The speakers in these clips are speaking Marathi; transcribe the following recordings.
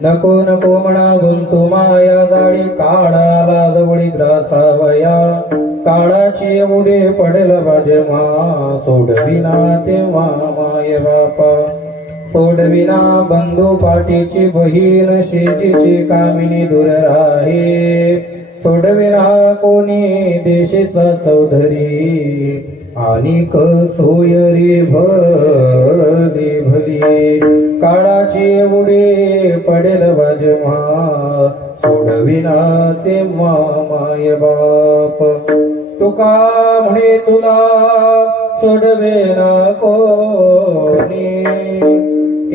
नको नको म्हणा गुंतू माया जाळी काळाला जवळी ग्रासावया. काळाची एवढे पडेल जेव्हा सोडविना तेव्हा माय बापा. सोडविना बंधू पाठीची बहीण शेतीची कामिनी दूर राहे. सोडविना कोणी देशेचा चौधरी आणि सोयरी भली भली. काळाची उडे पडेल जेव्हा सोडविना तेव्हा माय बाप. तुका म्हणे तुला सोडवेना कोणी.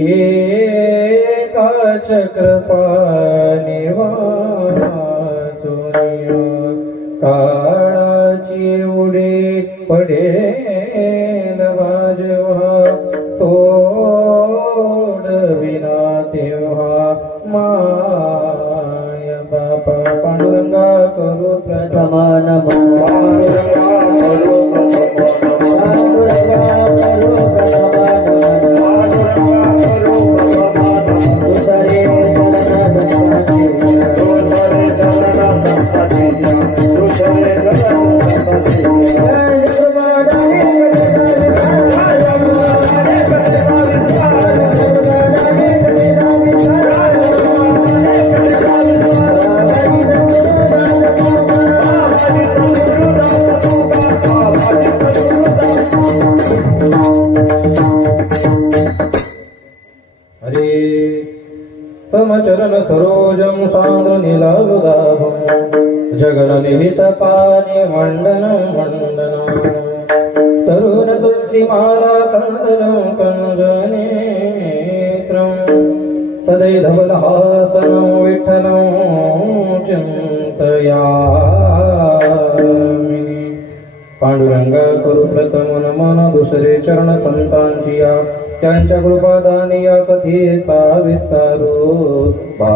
एका चक्रपाणी वाचुनिया काळाची उडे पडेल प्रथमान हरे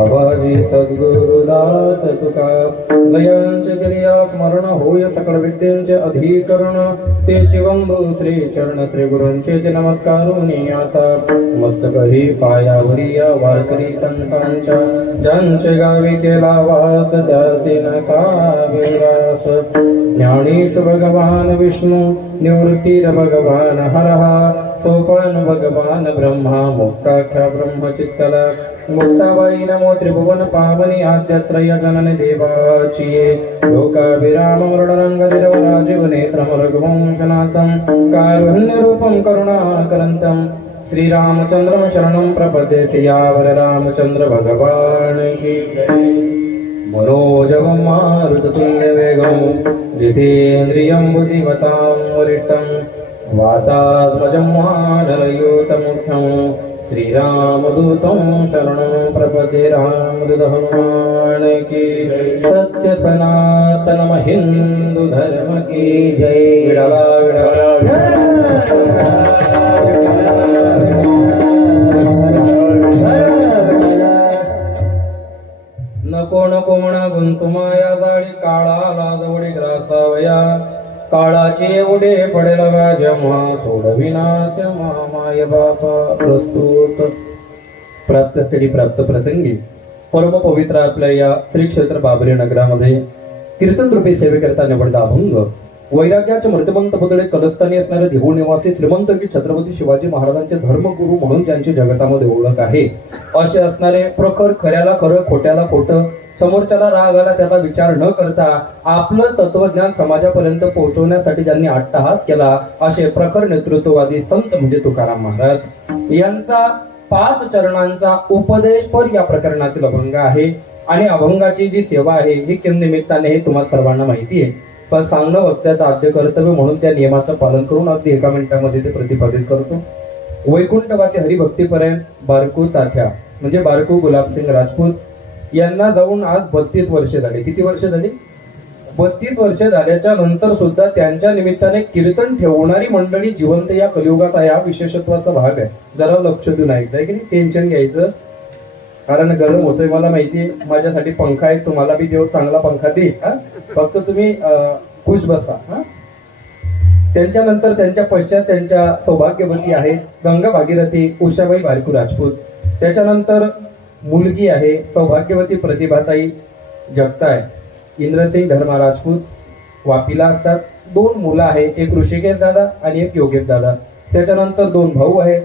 बाबाजी सद्गुरु दास तुका. दयांचे क्रिया स्मरण होय सकळ विद्येचे अधिकरण. ते चिवंबू श्री चरण श्री गुरूंचे ते नमस्कारुनी आता. मस्तक ही पायावरी या वारकरी संतांच्या. ज्यांचे गावी केला वास त्या त्याचे का विलास? ज्ञानेश भगवान विष्णु निवृत्तीर भगवान हरहा सोपान भगवान ब्रह्मा मुक्ताख्या ब्रह्मचित्तल। मुक्ताबाई नमो त्रिभुवन पावनी आद्यत्रय जनन देवाचिये। लोकाभिराम मृडरंग राजीव नेत्रम रघुवंशनाथं कारुण्य करुणाकरन्तं। श्रीरामचन्द्रं शरणं प्रपद्ये सियावर रामचन्द्र भगवान की जय। मनोजवं मारुततुल्यवेगं जितेन्द्रियं बुद्धिमतां वरिष्ठं वातात्मजं मानलयूतमुख्यं श्रीरामदूतं शरणं प्रपदे रामदूत की जय। सत्य सनातन हिंदू की जय। विडला विडला। कोमणा गुंतुमाया जाळी काळा लाजवडी ग्रासावया. काळाचे एवढे पडेल जेव्हा सोडविना तेव्हा माय बापा. प्रस्तुत. प्राप्त स्थळी प्राप्त प्रसंगी. परम पवित्र आपल्या या श्री क्षेत्र बाबरी नगरामध्ये कीर्तन रूपी सेवेकरता निवडला अभंग. वैराग्याच्या मृत्यवंत पुतळे कलस्थानी असणारे देहू निवासी श्रीमंत की छत्रपती शिवाजी महाराजांचे धर्मगुरू म्हणून ज्यांची जगतामध्ये ओळख आहे असे असणारे प्रखर खऱ्याला खरं खोट्याला खोटं समोरच्याला राग आला त्याचा विचार न करता आपलं तत्वज्ञान समाजापर्यंत पोहोचवण्यासाठी ज्यांनी अट्टहास केला असे प्रखर नेतृत्ववादी संत म्हणजे तुकाराम महाराज. यांचा पाच चरणांचा उपदेशपर या प्रकरणातील अभंग आहे. आणि अभंगाची जी सेवा आहे ही किम निमित्ताने हे तुम्हाला सर्वांना माहिती आहे. पण चांगलं वक्त्याचं आद्य कर्तव्य म्हणून त्या नियमाचं पालन करून अगदी एका मिनिटामध्ये ते प्रतिपादित करतो. वैकुंठवाचे हरिभक्तीपर्यंत बारकू तात्या म्हणजे बारकू गुलाबसिंग राजपूत यांना जाऊन आज बत्तीस वर्षे झाली. किती वर्ष झाली? बत्तीस वर्ष झाल्याच्यानंतर सुद्धा त्यांच्या निमित्ताने कीर्तन ठेवणारी मंडळी जिवंत या कलियुगात आहे. हा विशेषत्वाचा भाग आहे. जरा लक्ष देऊन ऐकताय की नाही? टेन्शन घ्यायचं. कारण गरम होतोय मला माहिती माझ्यासाठी पंखा आहे तुम्हाला बी देव चांगला पंखा दे हा? फक्त तुम्ही खुश बसा. हा? त्यांच्यानंतर त्यांच्या पश्चात त्यांच्या सौभाग्यवती आहेत गंगा भागीरथी उषाबाई बारकू राजपूत. त्याच्यानंतर मुलगी आहे सौभाग्यवती प्रतिभाताई जगताय. इंद्रसिंग धर्मा राजपूत वापीला असतात. दोन मुलं आहेत एक ऋषिकेश दादा आणि एक योगेश दादा. त्याच्यानंतर दोन भाऊ आहेत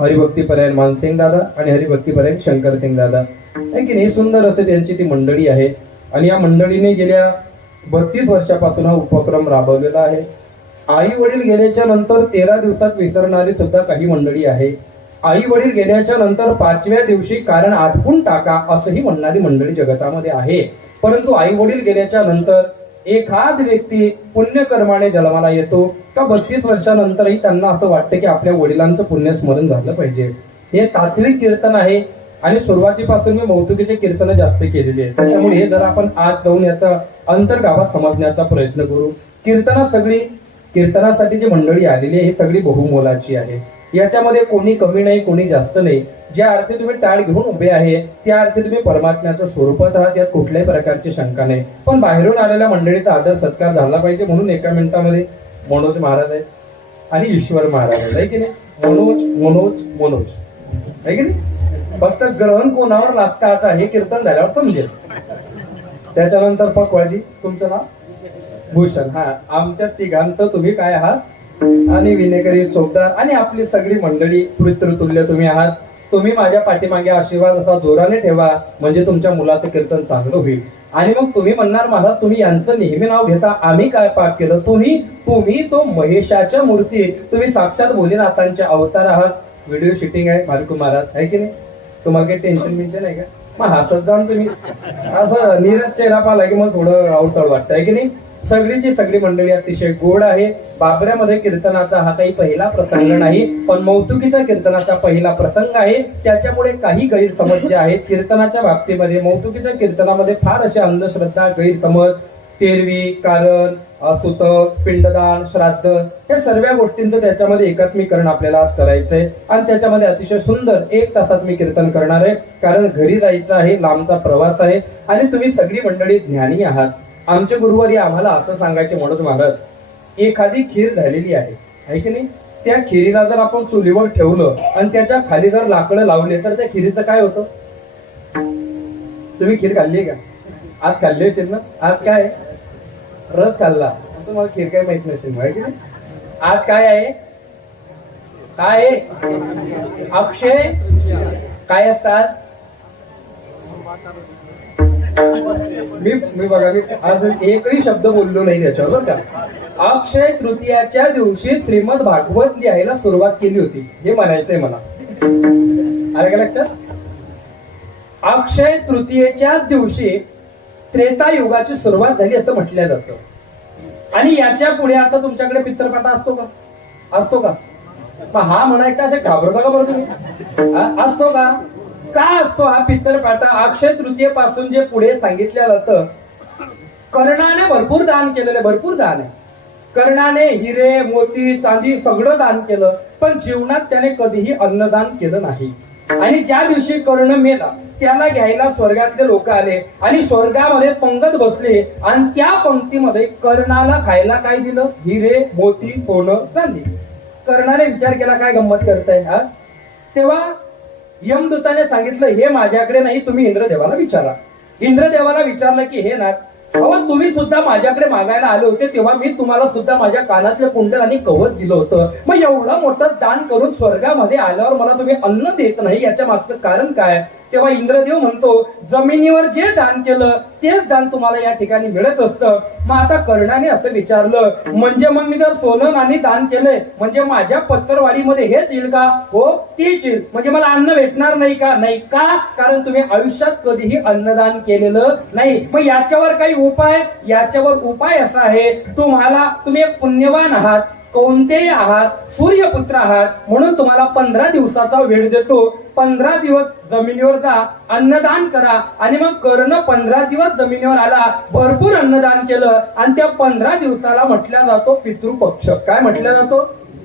हरिभक्तीपरायण मानसिंग दादा आणि हरिभक्तीपरायण शंकरसिंग दादा. की नाही? सुंदर असे त्यांची ती मंडळी आहे. आणि या मंडळीने गेल्या बत्तीस वर्षापासून हा उपक्रम राबवलेला आहे. आई वडील गेल्याच्यानंतर तेरा दिवसात विसरणारी सुद्धा काही मंडळी आहे. आई वडील गेल्याच्यानंतर पाचव्या दिवशी कारण आठवून टाका असंही म्हणणारी मंडळी जगतामध्ये आहे. परंतु आई वडील गेल्याच्यानंतर एखाद व्यक्ती पुण्यकर्माने जन्माला येतो का बत्तीस वर्षानंतरही त्यांना असं वाटतं की आपल्या वडिलांचं पुण्यस्मरण झालं पाहिजे? हे तात्विक कीर्तन आहे आणि सुरुवातीपासून मी मौतुकीचे कीर्तन जास्त केलेली आहे त्याच्यामुळे हे जर आपण आत जाऊन याचा अंतर्गावात समजण्याचा प्रयत्न करू. कीर्तना सगळी कीर्तनासाठी जी मंडळी आलेली आहे ही सगळी बहुमोलाची आहे. याच्यामध्ये कोणी कमी नाही कोणी जास्त नाही. ज्या अर्थी तुम्ही टाळ घेऊन उभे आहे त्या अर्थी तुम्ही परमात्म्याचं स्वरूपच आहात यात कुठल्याही प्रकारची शंका नाही. पण बाहेरून आलेल्या मंडळीचा आदर सत्कार झाला पाहिजे म्हणून एका मिनिटामध्ये मनोज महाराज आहेत. आणि ईश्वर महाराज आहेत आहे की नाही? मनोज मनोज मनोज. आहे की नाही? फक्त ग्रहण कोणावर लागतं आता हे कीर्तन झाल्यावर समजेल. त्याच्यानंतर पकवाजी तुमचं नाव? भूषण. हा आमच्या तिघांचं तुम्ही काय आहात? आणि विनेकरी चोपदार आणि आपली सगळी मंडळी पवित्रतुल्य तुम्ही आहात. तुम्ही माझ्या पाठीमागे आशीर्वाद असा जोराने ठेवा म्हणजे तुमच्या मुलाचं कीर्तन चांगलं होईल. आणि मग तुम्ही म्हणणार महाराज तुम्ही यांचं नेहमी नाव घेता आम्ही काय पाप केलं? तुम्ही तुम्ही तो महेशाच्या मूर्ती तुम्ही साक्षात भोलेनाथांचे अवतार आहात. व्हिडिओ शूटिंग आहे मालकू महाराज. आहे की नाही? तुम्हाला काही टेन्शन बिन्शन आहे का? मग हसत जाऊन तुम्ही. असं नीरज चेहरा पाहिला की मग थोडं अवतळ वाटतं. आहे की नाही? सगळीची सगळी मंडळी अतिशय गोड आहे. बाबऱ्यामध्ये कीर्तनाचा हा काही पहिला प्रसंग नाही पण मौतुकीचा कीर्तनाचा पहिला प्रसंग आहे. त्याच्यामुळे काही गैरसमज जे आहेत कीर्तनाच्या बाबतीमध्ये मौतुकीच्या कीर्तनामध्ये फार अशा अंधश्रद्धा गैरसमज तेरवी कारण सुतक पिंडदान श्राद्ध या सर्व गोष्टींचं त्याच्यामध्ये एकात्मीकरण आपल्याला आज करायचंय. आणि त्याच्यामध्ये अतिशय सुंदर एक तासात मी कीर्तन करणार आहे. कारण घरी जायचं आहे लांबचा प्रवास आहे. आणि तुम्ही सगळी मंडळी ज्ञानी आहात. आमचे गुरुवारी आम्हाला असं सांगायचे म्हणत महाराज एखादी खीर झालेली आहे आहे की नाही? त्या खिरीला जर आपण चुलीवर ठेवलं आणि त्याच्याखाली जर लाकडं लावले तर त्या खिरीचं काय होतं? तुम्ही खीर खाल्ली का? आज खाल्ली असेल ना? आज काय रस खाल्ला. तुम्हाला खीर काय माहीत नसेल माहिती की आज काय आहे? काय आहे? अक्षय? काय असतात? मी मी बघा मी आज एकही शब्द बोललो नाही त्याच्यावर बरं का. अक्षय तृतीयाच्या दिवशी श्रीमद भागवत लिहायला सुरुवात केली होती. हे म्हणायचंय मला. आलं का लक्षात? अक्षय तृतीयेच्या दिवशी त्रेता युगाची सुरुवात झाली असं म्हटलं जातं. आणि याच्यापुढे आता तुमच्याकडे पित्रपाटा असतो का? असतो का? मग हा म्हणायचा असे घाबरता का बरं तुम्ही. असतो का? का असतो हा पितरपाटा अक्षय तृतीयेपासून जे पुढे सांगितलं जातं कर्णाने भरपूर दान केलेलं भरपूर दान आहे. कर्णाने हिरे मोती चांदी सगळं दान केलं पण जीवनात त्याने कधीही अन्नदान केलं नाही. आणि ज्या दिवशी कर्ण मेला त्याला घ्यायला स्वर्गातले लोक आले आणि स्वर्गामध्ये पंगत बसले आणि त्या पंक्तीमध्ये कर्णाला खायला काय दिलं? हिरे मोती सोनं चांदी. कर्णाने विचार केला काय गंमत करताय हा? तेव्हा यमदूताने सांगितलं हे माझ्याकडे नाही तुम्ही इंद्रदेवाला विचारा. इंद्रदेवाला विचारलं की हे ना अहो तुम्ही सुद्धा माझ्याकडे मागायला आले होते तेव्हा मी तुम्हाला सुद्धा माझ्या कानातले कुंडल आणि कवच दिलं होतं. मग एवढं मोठं दान करून स्वर्गामध्ये आल्यावर मला तुम्ही अन्न देत नाही याच्या मागचं कारण काय? तेव्हा इंद्रदेव म्हणतो जमिनीवर जे दान केलं तेच दान तुम्हाला या ठिकाणी मिळत असतं. मग आता कर्णाने असं विचारलं म्हणजे मग मी जर सोनं आणि दान केलंय म्हणजे माझ्या पत्तरवाडीमध्ये हेच येईल का? हो तेच येईल. म्हणजे मला अन्न भेटणार नाही का? नाही का? कारण तुम्ही आयुष्यात कधीही अन्नदान केलेलं नाही. मग याच्यावर काही उपाय? याच्यावर उपाय असा आहे तुम्हाला तुम्ही एक पुण्यवान आहात. कोणतेही आहात सूर्यपुत्र आहात म्हणून तुम्हाला पंधरा दिवसाचा वेळ देतो. पंधरा दिवस जमिनीवर जा अन्नदान करा. आणि मग कर्ण पंधरा दिवस जमिनीवर आला भरपूर अन्नदान केलं. आणि त्या पंधरा दिवसाला म्हटला जातो पितृपक्ष. काय म्हटलं जातो?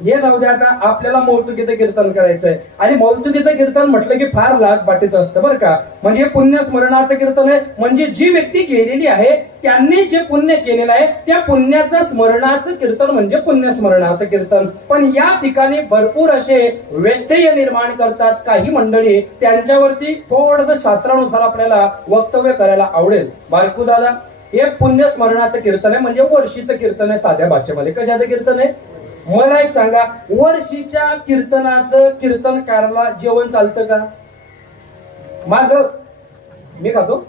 हे जाऊ द्या आता आपल्याला मौतुकीचं कीर्तन करायचंय. आणि मौतुकीचं कीर्तन म्हटलं की फार लाग बाटीचं असतं बरं का. म्हणजे पुण्य स्मरणार्थ कीर्तन आहे. म्हणजे जी व्यक्ती गेलेली आहे त्यांनी जे पुण्य केलेलं आहे त्या पुण्याचं स्मरणार्थ कीर्तन म्हणजे पुण्य स्मरणार्थ कीर्तन. पण या ठिकाणी भरपूर असे व्यत्यय निर्माण करतात काही मंडळी. त्यांच्यावरती थोडस शास्त्रानुसार आपल्याला वक्तव्य करायला आवडेल. बारकू दादा हे पुण्य स्मरणाचं कीर्तन आहे म्हणजे वर्षीचं कीर्तन आहे साध्या भाषेमध्ये. कशाचं कीर्तन आहे? मला एक सांगा वर्षीच्या कीर्तनाचं कीर्तनकाराला जेवण चालतं का? माझ मी खातो?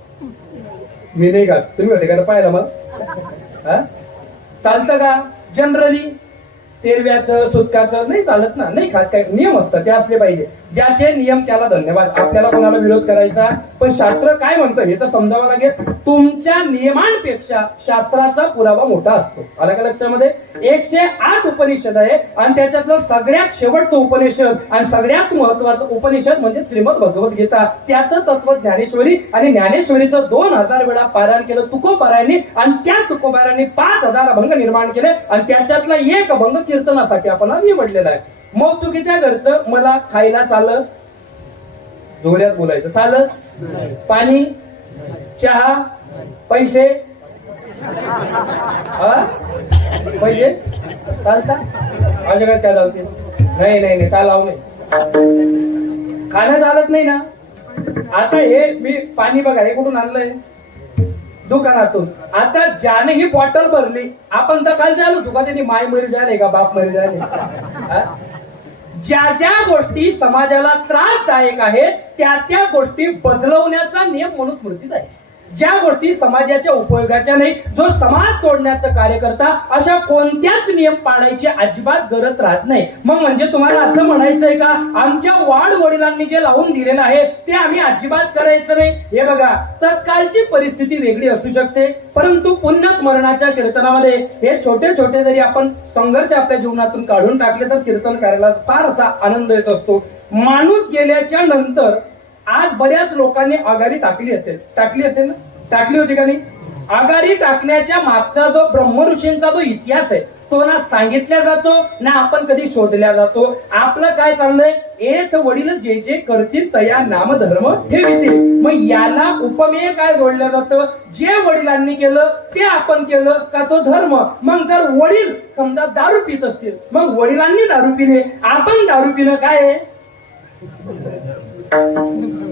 मी नाही खात. तुम्ही होते का पाहिला मला हा? चालतं का? जनरली तेरव्याचं सुटकाचं नाही चालत ना. नाही खात काय नियम असतात ते असले पाहिजे. ज्याचे नियम त्याला धन्यवाद. आपल्याला कोणाला विरोध करायचा? पण शास्त्र काय म्हणतं हे तर समजावं लागेल. तुमच्या नियमांपेक्षा शास्त्राचा पुरावा मोठा असतो. आला का लक्षामध्ये? एकशे आठ उपनिषद आहे आणि त्याच्यातलं सगळ्यात शेवटचं उपनिषद आणि सगळ्यात महत्वाचं उपनिषद म्हणजे श्रीमद भगवत गीता. त्याचं तत्व ज्ञानेश्वरी आणि ज्ञानेश्वरीचं दोन हजार वेळा पारायण केलं तुकोपारायणी आणि त्या तुकोपारायणी पाच हजार अभंग निर्माण केले आणि त्याच्यातला एक अभंग कीर्तनासाठी आपण आज निवडलेला आहे. मग चुकीच्या घरचं मला खायला चालत? जोड्यात बोलायचं. चालत? पाणी? चहा? पैसे? हा? पैसे? चालता? माझ्या काय काय लावते? नाही नाही नाही चालाव नाही खाणं चालत नाही ना? आता हे मी पाणी बघा हे कुठून आणलंय? दुकानातून. आता ज्याने ही बॉटल भरली आपण तर काल झालो तुका त्यांनी माय मरी झाले का? बाप मरी झाले? ज्या ज्या गोष्टी समाजाला त्रासदायक आहेत त्या त्या गोष्टी बदलवण्याचा नियम म्हणून स्मृतीत आहे. ज्या गोष्टी समाजाच्या उपयोगाच्या नाही जो समाज तोडण्याचं कार्य करता अशा कोणत्याच नियम पाळायची अजिबात गरज राहत नाही. मग म्हणजे तुम्हाला असं म्हणायचंय का आमच्या वाढ वडिलांनी जे लावून दिलेलं आहे ते आम्ही अजिबात करायचं नाही. हे बघा तत्कालची परिस्थिती वेगळी असू शकते परंतु पुण्यस्मरणाच्या कीर्तनामध्ये हे छोटे छोटे जरी आपण संघर्ष आपल्या जीवनातून काढून टाकले तर कीर्तन करायला फार असा आनंद येत असतो. माणूस गेल्याच्यानंतर आज बऱ्याच लोकांनी आघाडी टाकली असेल. टाकली असेल ना? टाकली होती का नाही? आघाडी टाकण्याच्या मागचा जो ब्रह्म ऋषींचा जो इतिहास आहे तो ना सांगितला जातो ना आपण कधी शोधल्या जातो. आपलं काय चाललंय? एक वडील जे जे करतील तया नामधर्म ठेवतील. मग याला उपमेय काय जोडलं जातं? जे वडिलांनी केलं ते आपण केलं का तो धर्म? मग जर वडील समजा दारू पित असतील मग वडिलांनी दारू पिले. आपण दारू पिणं काय आहे?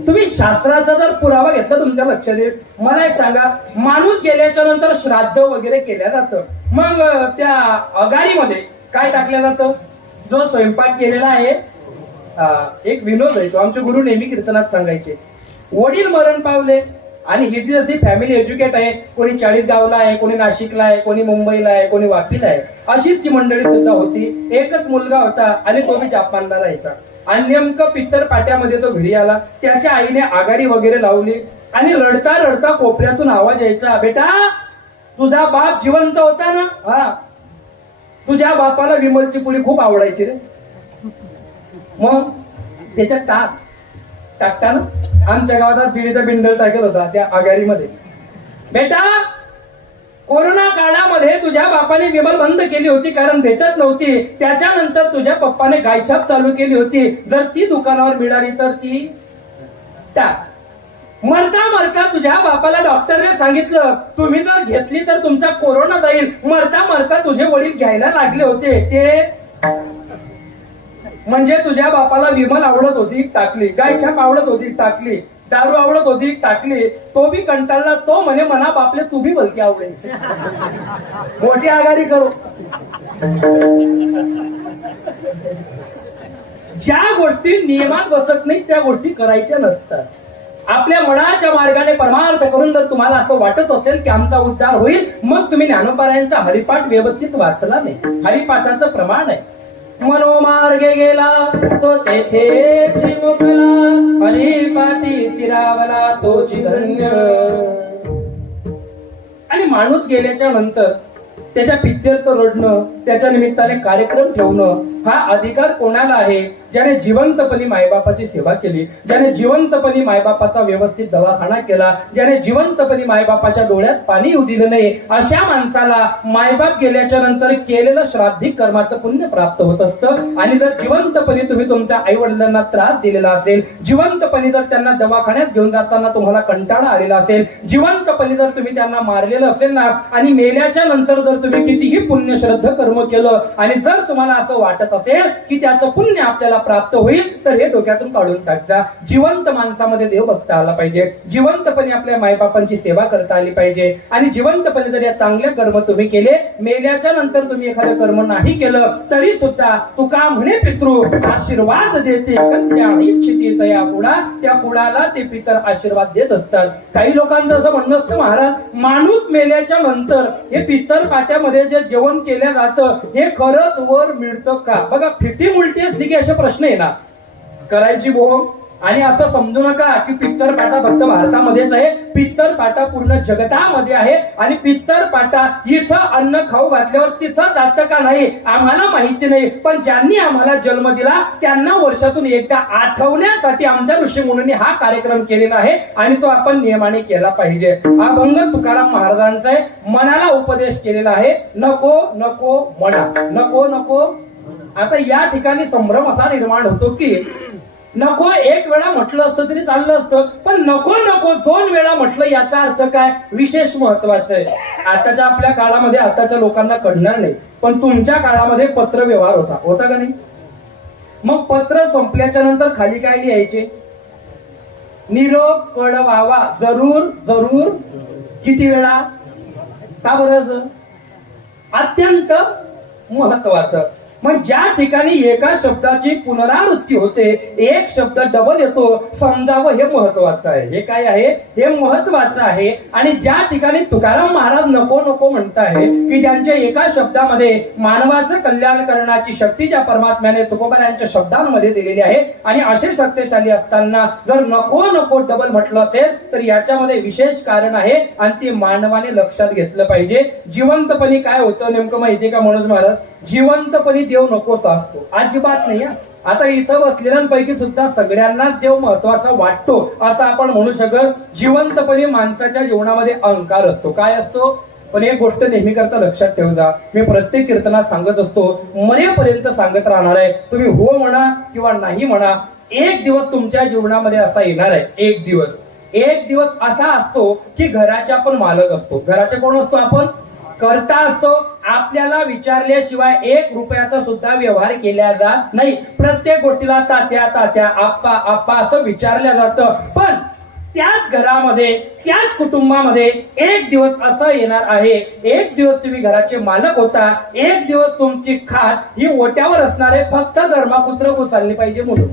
तुम्ही शास्त्राचा जर पुरावा घेतला तुमच्या लक्षात येईल. मला एक सांगा माणूस गेल्याच्यानंतर श्राद्ध वगैरे केल्या जातं. मग त्या अगारीमध्ये काय टाकलं जातं? जो स्वयंपाक केलेला आहे एक विनोद आहे तो आमचे गुरु नेहमी कीर्तनात सांगायचे. वडील मरण पावले आणि ही जी जशी फॅमिली एज्युकेट आहे कोणी चाळीसगावला आहे कोणी नाशिकला आहे कोणी मुंबईला आहे कोणी वापीला आहे अशीच ती मंडळी सुद्धा होती. एकच मुलगा होता आणि तो बी जापानला जायचा आणि नेमकं पित्तर पाट्यामध्ये तो घरी आला. त्याच्या आईने आघाडी वगैरे लावली. आणि रडता रडता कोपऱ्यातून आवाज यायचा बेटा तुझा बाप जिवंत होता ना? हा. तुझ्या बापाला विमलची पुडी खूप आवडायची रे. मग? त्याच्यात टाक. टाकताना आमच्या गावात बिडीचा बिंडल टाकत होता त्या आघाडीमध्ये. बेटा कोरोना काळामध्ये तुझ्या बापाने विमल बंद केली होती कारण भेटत नव्हती. त्याच्यानंतर तुझ्या पप्पाने गायछाप चालू केली होती. जर ती दुकानावर मिळाली तर ती टाक. मरता मरता तुझ्या बापाला डॉक्टरने सांगितलं तुम्ही जर घेतली तर तुमचा कोरोना जाईल. मरता मरता तुझे वडील घ्यायला लागले होते. ते म्हणजे तुझ्या बापाला विमल आवडत होती टाकली. गायछाप आवडत होती टाकली. दारू आवडत होती टाकली तो बी कंटाळला तो म्हणे मना बापले तू बी बलकी आवडेल मोठी आघाडी करू. ज्या गोष्टी नियमात बसत नाही त्या गोष्टी करायच्या नसतात. आपल्या मनाच्या मार्गाने परमार्थ करून जर तुम्हाला असं वाटत असेल की आमचा उद्धार होईल मग तुम्ही ज्ञानोपारायणचा हरिपाठ व्यवस्थित वाचला नाही. हरिपाठाचं प्रमाण आहे. मनोमार्गे गेला तो तेथे चिमुकला. हरिपाठी तिरावला तोची धन्य. आणि माणूस गेल्याच्यानंतर त्याच्या पित्यर्थ रडणं त्याच्या निमित्ताने कार्यक्रम ठेवणं हा अधिकार कोणाला आहे? ज्याने जिवंतपणी मायबापाची सेवा केली ज्याने जिवंतपणी मायबापाचा व्यवस्थित दवाखाना केला ज्याने जिवंतपणी मायबापाच्या डोळ्यात पाणी येऊ दिलं नाही अशा माणसाला मायबाप गेल्याच्यानंतर केलेलं श्राद्धिक कर्माचं पुण्य प्राप्त होत असतं. आणि जर जिवंतपणे तुम्ही तुमच्या आई वडिलांना त्रास दिलेला असेल जिवंतपणे जर त्यांना दवाखान्यात घेऊन जाताना तुम्हाला कंटाळा आलेला असेल जिवंतपणे जर तुम्ही त्यांना मारलेलं असेल ना आणि मेल्याच्या नंतर जर तुम्ही कितीही पुण्य श्रद्ध कर्म केलं आणि जर तुम्हाला असं वाटत असेल की त्याचं पुण्य आपल्याला प्राप्त होईल तर हे डोक्यातून काढून टाकता जिवंत माणसामध्ये देव बघता आला पाहिजे. जिवंतपणे आपल्या मायबापांची सेवा करता आली पाहिजे. आणि जिवंतपणे जर या चांगले कर्म तुम्ही केले मेल्याच्या नंतर तुम्ही एखादं कर्म नाही केलं तरी सुद्धा तू का म्हणे पितृ आशीर्वाद देते. त्या पुढा त्या पुढाला ते पितर आशीर्वाद देत असतात. काही लोकांचं असं म्हणणं असतं महाराज माणूस मेल्याच्या नंतर हे पितर पाट्यामध्ये जे जेवण केलं जातं हे खरंच वर मिळतं का? बघा फिटी उलटी असली की असे प्रश्न येणार. करायची बोहम आणि असं समजू नका की पित्तर पाटा फक्त भारतामध्येच आहे पित्तर पाटा पूर्ण जगतामध्ये आहे आणि पित्तर पाटा इथं अन्न खाऊ घातल्यावर तिथं जातं का नाही आम्हाला माहिती नाही. पण ज्यांनी आम्हाला जन्म दिला त्यांना वर्षातून एकदा आठवण्यासाठी आमच्या ऋषीमुनींनी हा कार्यक्रम केलेला आहे आणि तो आपण नियमाने केला पाहिजे. हा तुकाराम महाराजांचा आहे. मनाला उपदेश केलेला आहे. नको नको म्हणा नको नको. आता या ठिकाणी संभ्रम असा निर्माण होतो की नको एक वेळा म्हटलं असतं तरी चाललं असतं. पण नको नको दोन वेळा म्हटलं याचा अर्थ काय? विशेष महत्वाचं आहे. आताच्या आपल्या काळामध्ये आताच्या लोकांना कळणार नाही. पण तुमच्या काळामध्ये पत्र व्यवहार होता. होता का नाही? मग पत्र संपल्याच्या नंतर खाली काय लिहायचे? निरोप कळवावा. जरूर जरूर. किती वेळा? का बरं असं? अत्यंत महत्वाचं. मग ज्या ठिकाणी एका शब्दाची पुनरावृत्ती होते एक शब्द डबल येतो. समजावं हे महत्वाचं आहे. हे काय आहे? हे महत्वाचं आहे. आणि ज्या ठिकाणी तुकाराम महाराज नको नको म्हणताय की ज्यांच्या एका शब्दामध्ये मानवाचं कल्याण करण्याची शक्ती ज्या परमात्म्याने तुकोबारांच्या शब्दांमध्ये दिलेली आहे आणि असे शक्तिशाली असताना जर नको नको डबल म्हटलं असेल तर याच्यामध्ये विशेष कारण आहे आणि ते मानवाने लक्षात घेतलं पाहिजे. जिवंतपणी काय होतं नेमकं माहिती का मनोज महाराज? जिवंतपणी देव नकोसा असतो अजिबात नाही आता इथं बसलेल्यांपैकी सुद्धा सगळ्यांनाच देव महत्त्वाचा वाटतो असं आपण म्हणू शकत. जिवंतपणे माणसाच्या जीवनामध्ये अहंकार असतो. काय असतो? पण एक गोष्ट नेहमी करता लक्षात ठेवता मी प्रत्येक कीर्तनात सांगत असतो मरेपर्यंत सांगत राहणार आहे. तुम्ही हो म्हणा किंवा नाही म्हणा एक दिवस तुमच्या जीवनामध्ये असा येणार आहे. एक दिवस. एक दिवस असा असतो की घराच्या पण मालक असतो. घराचे कोण असतो आपण? करता असतो आपल्याला विचारल्याशिवाय एक रुपयाचा सुद्धा व्यवहार केला जात नाही. प्रत्येक गोष्टीला तात्या तात्या आप्पा आप्पा असं विचारलं जातं. पण त्याच घरामध्ये त्याच कुटुंबामध्ये एक दिवस असं येणार आहे. एक दिवस तुम्ही घराचे मालक होता. एक दिवस तुमची खात ही ओट्यावर असणारे फक्त धर्मापुत्र उचलली पाहिजे म्हणून.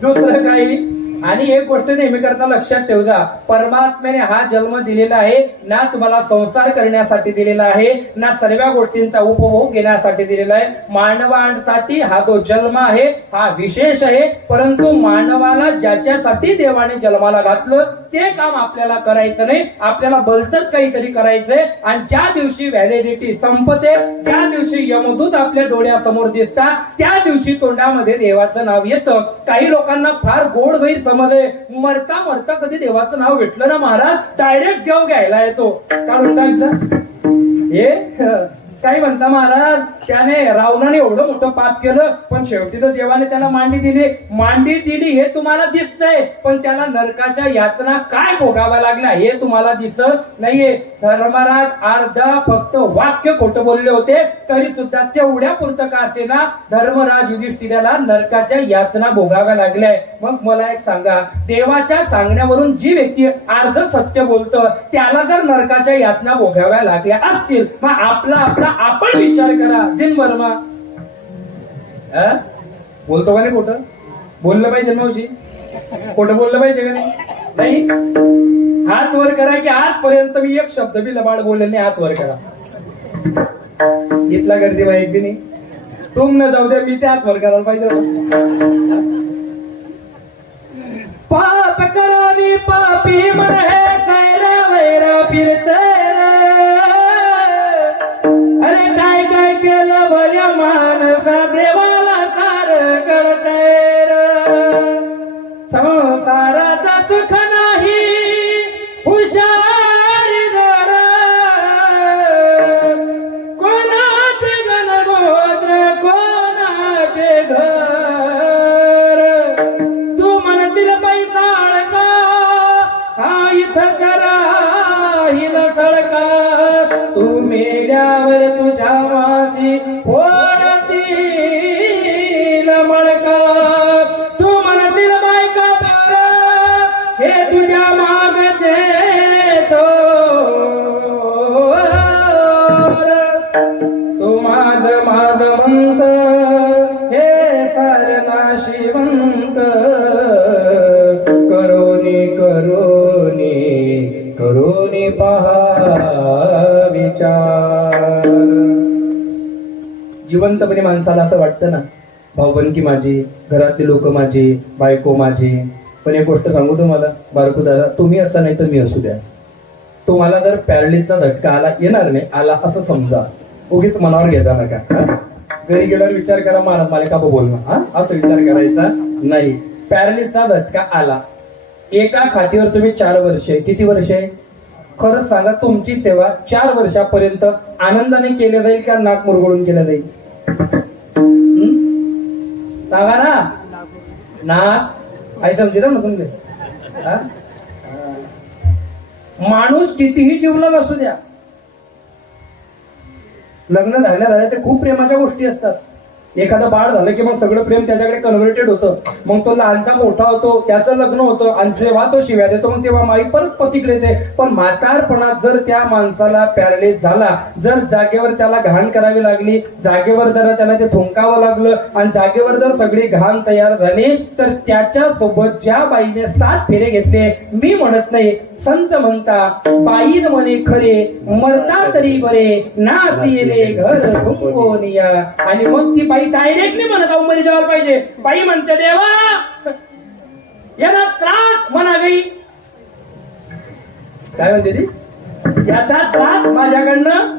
दुसरं काही? आणि एक गोष्ट नेहमी करता लक्षात ठेवजा परमात्म्याने हा जन्म दिलेला आहे ना तुम्हाला संसार करण्यासाठी दिलेला आहे ना सर्व गोष्टींचा उपभोग घेण्यासाठी दिलेला आहे. मानवांसाठी हा जो जन्म आहे हा विशेष आहे परंतु मानवाला ज्याच्यासाठी देवाने जन्माला घातलं ते काम आपल्याला करायचं नाही. आपल्याला भलतच काहीतरी करायचंय. आणि ज्या दिवशी व्हॅलिडिटी संपते त्या दिवशी यमदूत आपल्या डोळ्यासमोर दिसतात. त्या दिवशी तोंडामध्ये देवाचं नाव येतं. काही लोकांना फार गोड गैर समज मरता मरता कधी देवाचं नाव भेटलं ना महाराज? डायरेक्ट देव घ्यायला येतो. काय म्हणता हे? काही म्हणता महाराज त्याने रावणाने एवढं मोठं पाप केलं पण शेवटी तर देवाने त्याला मांडी दिली. मांडी दिली हे तुम्हाला दिसतंय पण त्याला नरकाच्या यातना काय भोगाव्या लागल्या हे तुम्हाला दिसत नाहीये. धर्मराज अर्धा फक्त वाक्य खोटं बोलले होते तरी सुद्धा तेवढ्या पुरतं का असे ना धर्मराज युधिष्ठिराला नरकाच्या यातना भोगाव्या लागल्या. मग मला एक सांगा देवाच्या सांगण्यावरून जी व्यक्ती अर्ध सत्य बोलतं त्याला जर नरकाच्या यातना भोगाव्या लागल्या असतील मग आपला आपला आपण विचार करा. दिन वर्मा बोलतो का नाही खोटं? बोललं पाहिजे मावशी? खोटं बोललं पाहिजे का नाही? हात वर करा की आजपर्यंत मी एक शब्द बी लबाड बोलले नाही हात वर करा. इथला गर्दी बाई की नाही. तुम न जाऊ द्या मी ते हात वर करायला पाहिजे पाप करावी पापी मन है खैरा वैरा फिरते मानस देवाला सार कळतय संसाराचा सुख जिवंतपणे माणसाला असं वाटतं ना भाऊबंदकी माझी घरातले लोक माझी बायको माझी. पण एक गोष्ट सांगू तुम्हाला बारकू दादा तुम्ही असा नाही तर मी असू द्या. तुम्हाला जर पॅरलिसचा झटका आला येणार नाही आला असं समजा. उगीच मनावर घ्यायचा नका. घरी गेल्यावर विचार करा महाराज मला का बोलणं. हा? असं विचार करायचा नाही. पॅरलिसचा झटका आला. एका खातीवर तुम्ही चार वर्षे. किती वर्षे? खरंच सांगा तुमची सेवा चार वर्षापर्यंत आनंदाने केली जाईल का नाक मुरगळून केलं जाईल? सांगा ना ना आई समजे ना तुमचे. माणूस कितीही जीवलग असू द्या. लग्न झाल्या झाल्या ते खूप प्रेमाच्या गोष्टी असतात. एखादं बाळ झालं की मग सगळं प्रेम त्याच्याकडे कन्व्हर्टेड होतं. मग तो लहानचा मोठा होतो त्याचं लग्न होतं आणि जेव्हा तो शिव्या देतो मग तेव्हा माई परत पतीकडे येते. पण म्हातारपणात जर त्या माणसाला पॅरलेस झाला जर जागेवर त्याला घाण करावी लागली जागेवर जर त्याला ते थुंकावं लागलं आणि जागेवर जर सगळी घाण तयार झाली तर त्याच्या सोबत ज्या बाईने सात फेरे घेतले मी म्हणत नाही. संत म्हणता बाईन म्हणे खरे मरता तरी बरे ना येले घर आणि मग ती बाई डायरेक्टली म्हणत अहो मरी जायला पाहिजे. बाई म्हणते देवा याला त्रास म्हणा गई. काय म्हणते ती? याचा त्रास माझ्याकडनं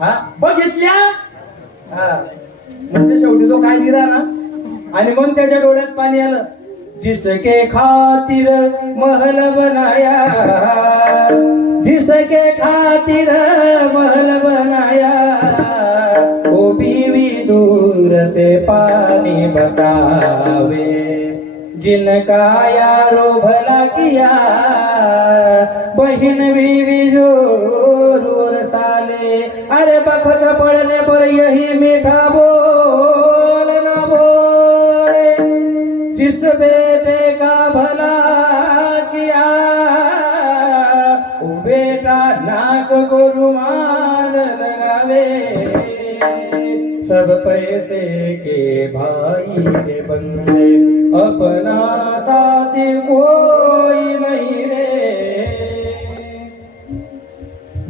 हा? बघितल्या. हा. म्हणजे शेवटी तो काय दिला ना? आणि मग त्याच्या डोळ्यात पाणी आलं. जिसके खातिर महल बनाया जिसके खातिर महल बनाया बीवी दूर से पानी बतावे। जिनका यारो भला किया बहन बीवी जोर साले। अरे बखत पड़ने पर यही मीठा बोल सब पैसे के भाई रे बंदे अपना साथी कोई नहीं रे।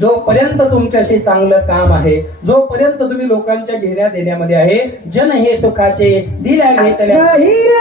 जोपर्यंत तुमच्याशी चांगलं काम आहे जोपर्यंत तुम्ही लोकांच्या घेण्या देण्यामध्ये आहे जन हे सुखाचे दिल्या घेतल्या नाही रे!